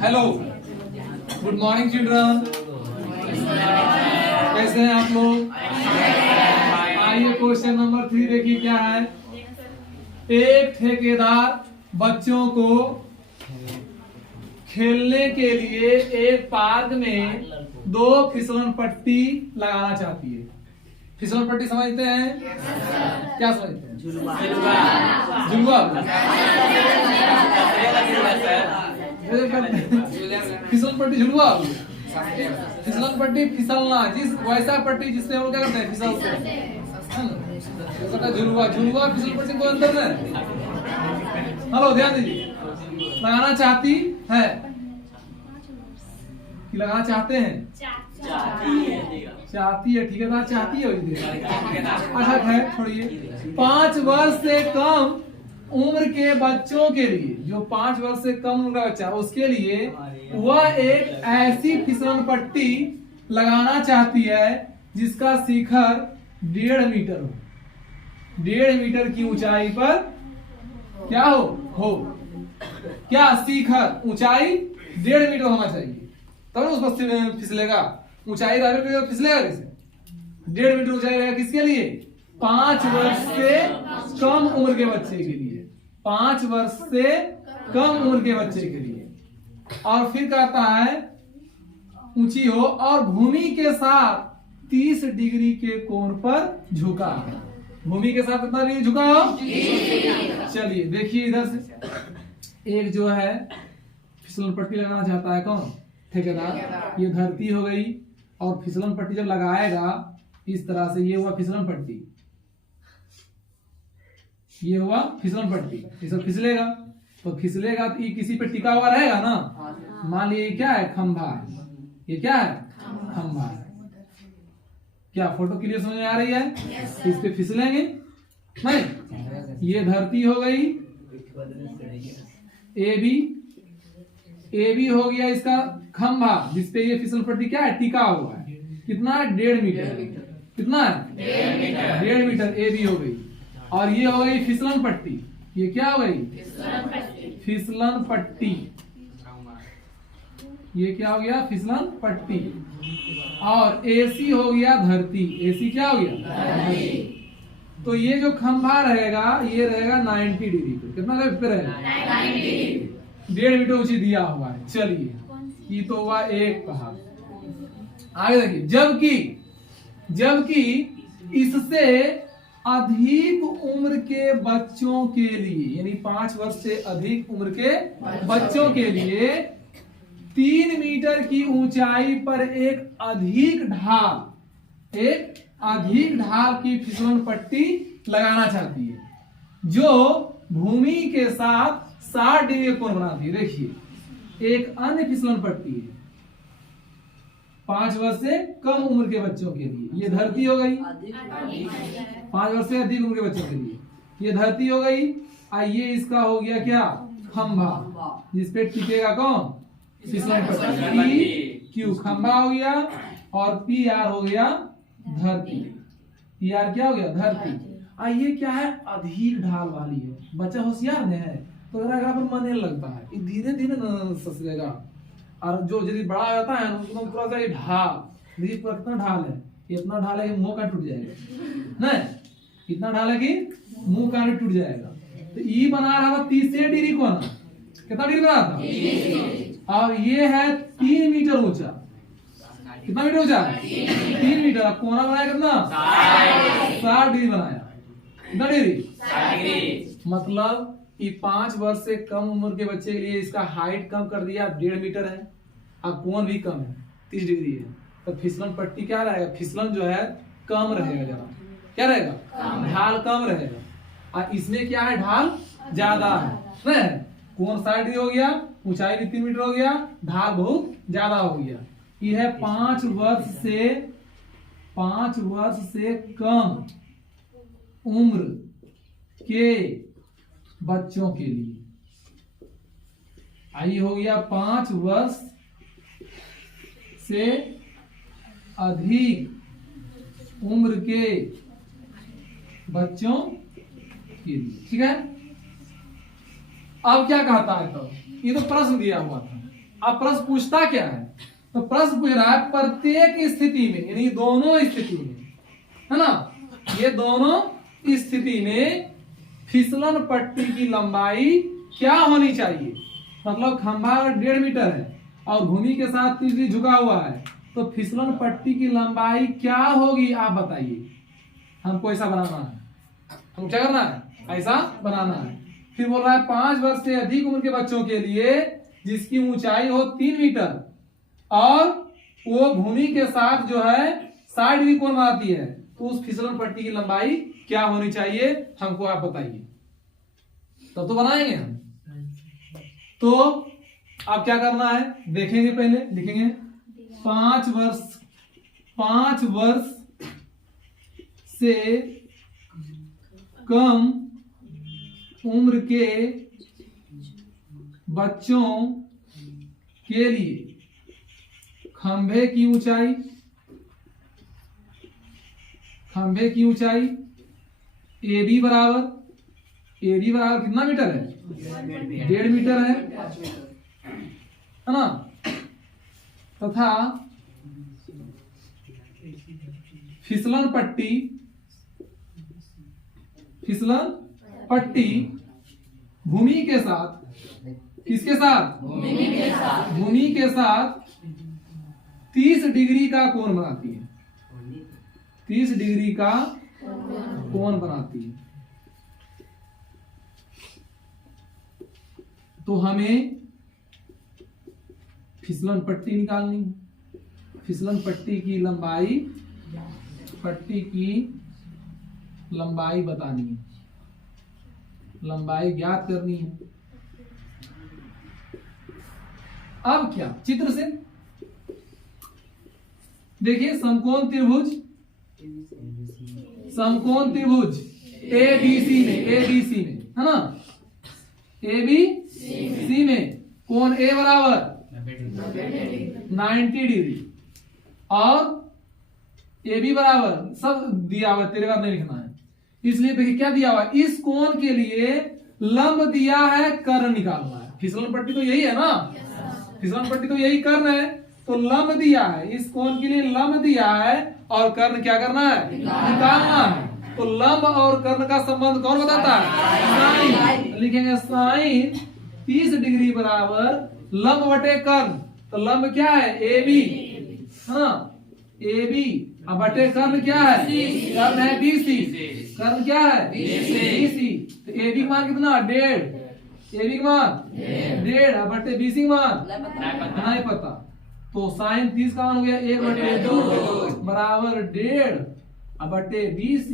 Hello, good morning children. कैसे हैं आप लोग? आइए क्वेश्चन नंबर 3 देखिए क्या है। एक ठेकेदार बच्चों को खेलने के लिए एक पार्क में 2 फिसलन पट्टी लगाना चाहती है। फिसलन पट्टी समझते हैं? क्या समझते हैं? झुलवा। फिसलन पट्टी झुलवा। फिसलन पट्टी फिसलना, जिस वैसा पट्टी जिससे हम लोग क्या करते हैं, फिसलते हैं। झुलवा झुलवा फिसल पट्टी को अंदर में। हेलो, ध्यान दीजिए। लगाना चाहती है कि लगाना चाहते हैं? चाहती है, ठेकेदार चाहती है। अच्छा है, छोड़िए। 5 वर्ष से कम उम्र के बच्चों के लिए, जो 5 वर्ष से कम उम्र का बच्चा उसके लिए वह एक ऐसी फिसलन पट्टी लगाना चाहती है जिसका शिखर 1.5 मीटर हो। 1.5 मीटर की ऊंचाई पर क्या हो क्या शिखर ऊंचाई 1.5 मीटर होना चाहिए, तब उस बस्ती में फिसलेगा। ऊंचाई फिसलेगा कैसे? 1.5 मीटर ऊंचाई रहेगा किसके लिए? 5 वर्ष से कम उम्र के बच्चे के लिए। 5 वर्ष से कम उम्र के बच्चे के लिए। और फिर कहता है ऊंची हो और भूमि के साथ 30 डिग्री के कोण पर झुका। भूमि के साथ कितना डिग्री झुका हो? चलिए देखिए, इधर से एक जो है फिसलन पट्टी लगाना चाहता है, कौन? ठेकेदार। ये धरती हो गई और फिसलन पट्टी जब लगाएगा इस तरह से, ये हुआ फिसलन पट्टी, ये हुआ फिसलन पट्टी। फिसलेगा तो फिसलेगा तो ये किसी पे टिका हुआ रहेगा ना। मान लीजिए क्या है? खंभा है। ये क्या है? खंभा है। क्या फोटो क्लियर समझ में आ रही है? इस पे फिसलेंगे नहीं। ये धरती हो गई, ए बी हो गया इसका खंभा, जिसपे ये फिसल पट्टी क्या है? टिका हुआ है। कितना है? 1.5 मीटर। कितना है? 1.5 मीटर ए बी हो गई। और ये हो गई फिसलन पट्टी। ये क्या हो गई? फिसलन पट्टी। ये क्या हो गया? फिसलन पट्टी। और एसी हो गया धरती। एसी क्या हो गया? तो ये जो खंभा रहेगा ये रहेगा 90 डिग्री पे। कितना पे रहेगा? 1.5 मीटर ऊंची दिया हुआ है। चलिए, ये तो हुआ एक पहाड़। आगे देखिए, जबकि इससे अधिक उम्र के बच्चों के लिए, यानी 5 वर्ष से अधिक उम्र के बच्चों के लिए 3 मीटर की ऊंचाई पर एक अधिक ढाल की फिसलन पट्टी लगाना चाहती है, जो भूमि के साथ 60 डिग्री कोण बनाती है। देखिए, एक अन्य फिसलन पट्टी है 5 वर्ष से कम उम्र के बच्चों के लिए। ये धरती हो गई। 5 वर्ष से अधिक उम्र के बच्चों के लिए ये धरती हो गई। और ये इसका हो गया क्या? खंभा, जिसपे टिकेगा कौन? फिसलन पट्टी। क्यू खंभा हो गया और पी आर हो गया धरती। पी आर क्या हो गया? धरती। ये क्या है? अधिक ढाल वाली है। बच्चा होशियार है तो पर मन लगता है, ये धीरे धीरे ससरेगा। और जो यदि बड़ा हो जाता है उसको थोड़ा सा ये ढाल, देखिए कितना ढाल है। ये इतना ढाल है कि मुंह का टूट जाएगा। नहीं, इतना ढाल है कि मुंह का टूट जाएगा। तो ये बना रहा था 30 डिग्री को ना। कितना डिग्री बना था? और ये है 3 मीटर ऊंचा। कितना मीटर ऊंचा? 3 मीटर। कोना बनाया कितना? 60 डिग्री बनाया। कितना डिग्री? मतलब कि 5 वर्ष से कम उम्र के बच्चे के लिए इसका हाइट कम कर दिया, 1.5 मीटर है। अब कोण भी कम है, 30 डिग्री है। तो फिसलन पट्टी क्या रहेगा? फिसलन जो है कम रहेगा जरा। क्या रहेगा? ढाल कम रहेगा। और इसमें क्या है? ढाल ज्यादा है। नहीं, कोण 60 डिग्री हो गया, ऊंचाई भी 3 मीटर हो गया, ढाल बहुत ज्यादा हो गया। यह है 5 वर्ष से कम उम्र के बच्चों के लिए। आइए, हो गया 5 वर्ष से अधिक उम्र के बच्चों के लिए। ठीक है, अब क्या कहता है? तो ये तो प्रश्न दिया हुआ था, अब प्रश्न पूछता क्या है? तो प्रश्न पूछ रहा है प्रत्येक स्थिति में, यानी दोनों स्थिति में, है ना, ये दोनों स्थिति में फिसलन पट्टी की लंबाई क्या होनी चाहिए? मतलब खंभा 1.5 मीटर है और भूमि के साथ 30 डिग्री झुका हुआ है, तो फिसलन पट्टी की लंबाई क्या होगी आप बताइए। हमको ऐसा बनाना है, हमको क्या करना है? ऐसा बनाना है। फिर बोल रहा है 5 वर्ष से अधिक उम्र के बच्चों के लिए जिसकी ऊंचाई हो 3 मीटर और वो भूमि के साथ जो है 60 डिग्री कोण बनाती है, तो उस फिसलन पट्टी की लंबाई क्या होनी चाहिए, हमको आप बताइए। तब तो बनाएंगे हम। तो अब क्या करना है देखेंगे, पहले लिखेंगे 5 वर्ष से कम उम्र के बच्चों के लिए खंभे की ऊंचाई AB बराबर कितना मीटर है? 1.5 मीटर है ना, तथा फिसलन पट्टी भूमि के साथ, किसके साथ? भूमि के साथ 30 डिग्री का कोण बनाती है, 30 डिग्री का कोण बनाती है। तो हमें फिसलन पट्टी निकालनी है, फिसलन पट्टी की लंबाई बतानी है, लंबाई ज्ञात करनी है। अब क्या चित्र से देखिए, समकोण त्रिभुज ABC में, है ना, ABC में कोण A बराबर 90 डिग्री और AB बराबर, सब दिया हुआ, तेरे बार नहीं लिखना है, इसलिए देखिए क्या दिया हुआ, इस कोण के लिए लंब दिया है, कर्ण निकालना है। फिसलन पट्टी तो यही है ना, फिसलन पट्टी तो यही कर्ण है, तो लंब दिया है, इस कोण के लिए लंब दिया है और कर्ण क्या करना है? निकालना है। तो लंब और कर्ण का संबंध कौन बताता है? साइन। लिखेंगे साइन 30 डिग्री बराबर लंब बटे कर्ण, तो लंब क्या है? AB, हाँ AB, अब बटे कर्ण क्या है? कर्ण है BC, कर्ण क्या है? BC, तो AB का मान कितना? 1.5, AB का मान 1.5, अब बटे BC का मान नहीं पता, तो साइन 30 का मान हो गया 1/2 बराबर 1.5, अब बटे BC,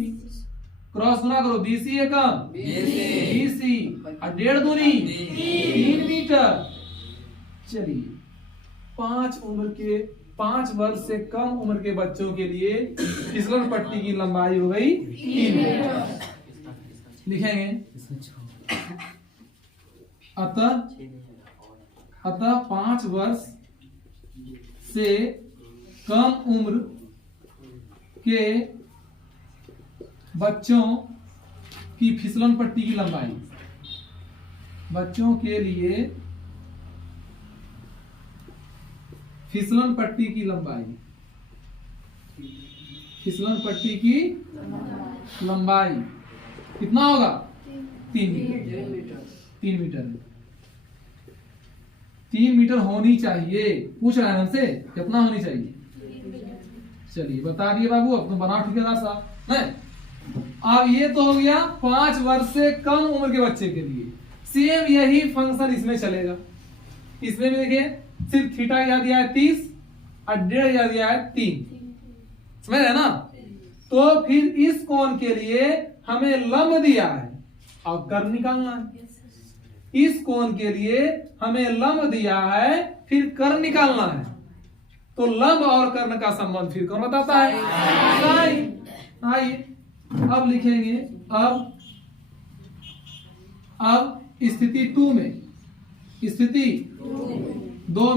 क्रॉस गुना करो, BC है कम, BC और 1.5 दूनी 3 मीटर। चलिए 5 वर्ष से कम उम्र के बच्चों के लिए फिसलन पट्टी की लंबाई हो गई 3 मीटर। लिखेंगे अतः 5 वर्ष से कम उम्र के बच्चों की फिसलन पट्टी की लंबाई, बच्चों के लिए फिसलन पट्टी की लंबाई कितना होगा? 3 मीटर 3 मीटर होनी चाहिए। पूछ रहा है हमसे कितना होनी चाहिए। चलिए बता दिए बाबू, अब तुम बनाओ ठेकेदार साहब है। अब ये तो हो गया 5 वर्ष से कम उम्र के बच्चे के लिए। सेम यही फंक्शन इसमें चलेगा। इसमें भी देखिए सिर्फ थीटा याद दिया है 30 और 1.5 याद दिया है 3, समझ रहे ना। तो फिर इस कोण के लिए हमें लंब दिया है और कर्ण निकालना है। इस कोण के लिए हमें लंब दिया है, फिर कर्ण निकालना है। तो लंब और कर्ण का संबंध फिर कौन बताता है? साइन। आइए अब लिखेंगे, अब स्थिति 2 में, स्थिति 2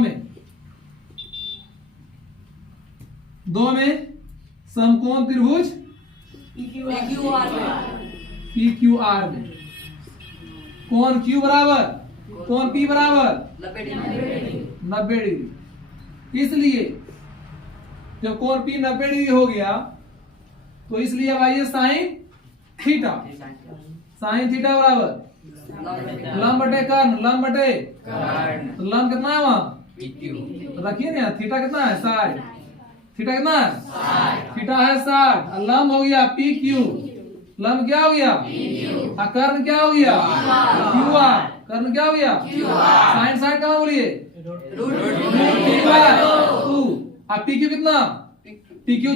में समकोण त्रिभुज PQR में कोण Q बराबर कोण P बराबर 90 डिग्री। इसलिए जब कोण P 90 डिग्री हो गया तो इसलिए अब आइए साइन थीटा बराबर लंब बटे कर्ण, लंब बटे लंब कितना है वहां रखिए ना, थीटा कितना है 60, थीटा कितना है थीटा है 60, लंब हो गया पी क्यू, लंब क्या हो गया कर्ण क्या हो गया क्यू आर, कर्ण क्या हो गया साइन 60 कहाँ बोलिए रूट 2। अब पी क्यू कितना पी क्यू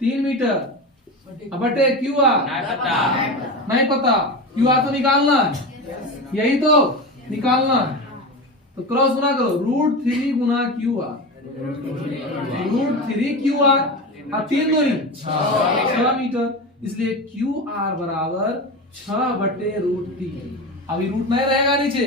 3 मीटर बटे क्यू आर नहीं पता, क्यू आर तो निकालना है, यही तो निकालना है। तो क्रॉस गुना करो, √3 गुना क्यू आर, √3 क्यू आर और 3 दूनी 6 मीटर, इसलिए क्यू आर बराबर 6 बटे √3। अभी रूट नहीं रहेगा नीचे,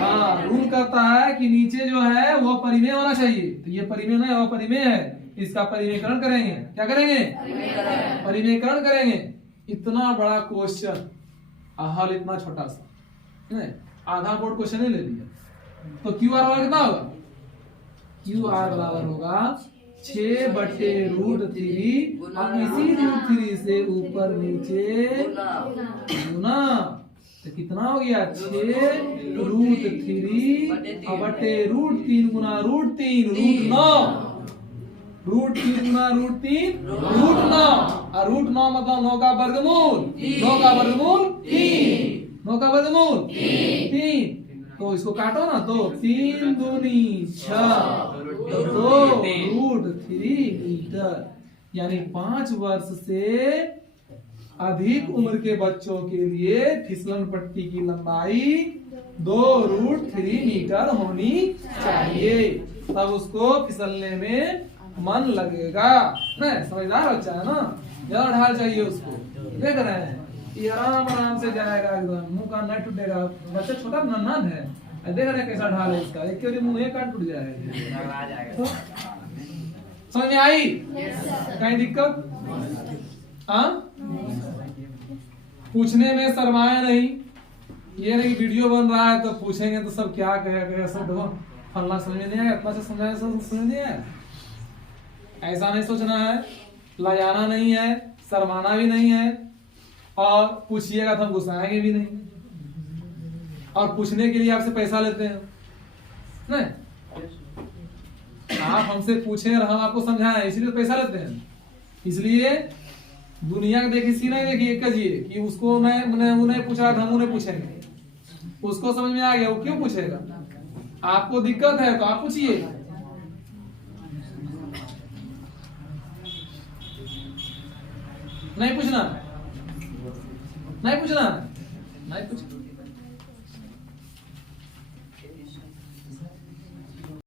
हाँ रूल करता है कि नीचे जो है वो परिमेय होना चाहिए, तो ये परिमेय नहीं वो परिमेय है, इसका परिमेयकरण करेंगे। क्या करेंगे परिमेयकरण करेंगे। इतना बड़ा क्वेश्चन हल इतना छोटा सा नहीं, आधा बोर्ड क्वेश्चन ही ले लिया। तो क्यू आर बराबर कितना होगा क्यू आर बराबर होगा 6 बटे √3 और इसी √3 से ऊपर नीचे गुना, तो कितना हो गया 6 √3 बटे √3 गुना √3 √9, √3 गुना √3 √9 और √9 मतलब 9 का वर्गमूल 9 का वर्गमूल 3। तो इसको काटो ना, तो 3 दूनी 6 तो √3 मीटर, यानी 5 वर्ष से अधिक उम्र के बच्चों के लिए फिसलन पट्टी की लंबाई 2 √3 मीटर होनी चाहिए, तब उसको फिसलने में मन लगेगा। नहीं समझदार बच्चा है ना, ज्यादा ढाल चाहिए उसको। देख रहे हैं ये आराम से जाएगा, एकदम मुंह का नहीं टूटेगा, बच्चा छोटा नन्हा है, देख रहे हैं कैसा ढाल है इसका, एक के मुंह एक काट टूट जाएगा। समझ में आई कहीं दिक्कत? पूछने में शर्माए नहीं, ये नहीं वीडियो बन रहा है तो पूछेंगे तो सब क्या कहेगा, सब फलना समझ में नहीं आया, इतना से समझाया सब समझ नहीं आया। ऐसा नहीं सोचना है, लाजाना नहीं है, शर्माना भी नहीं है, और पूछिएगा तो हम गुस्साएंगे भी नहीं, और पूछने के लिए आपसे पैसा लेते हैं नहीं, आप हमसे पूछें और हम आपको समझाएं इसलिए पैसा लेते हैं। इसलिए दुनिया का देखिए सीना देखिए कजिए कि उसको उन्हें पूछा हम उन्हें पूछेंगे, उसको समझ में आ गया वो क्यों पूछेगा। आपको दिक्कत है तो आप पूछिए, नहीं पूछना नहीं पूछ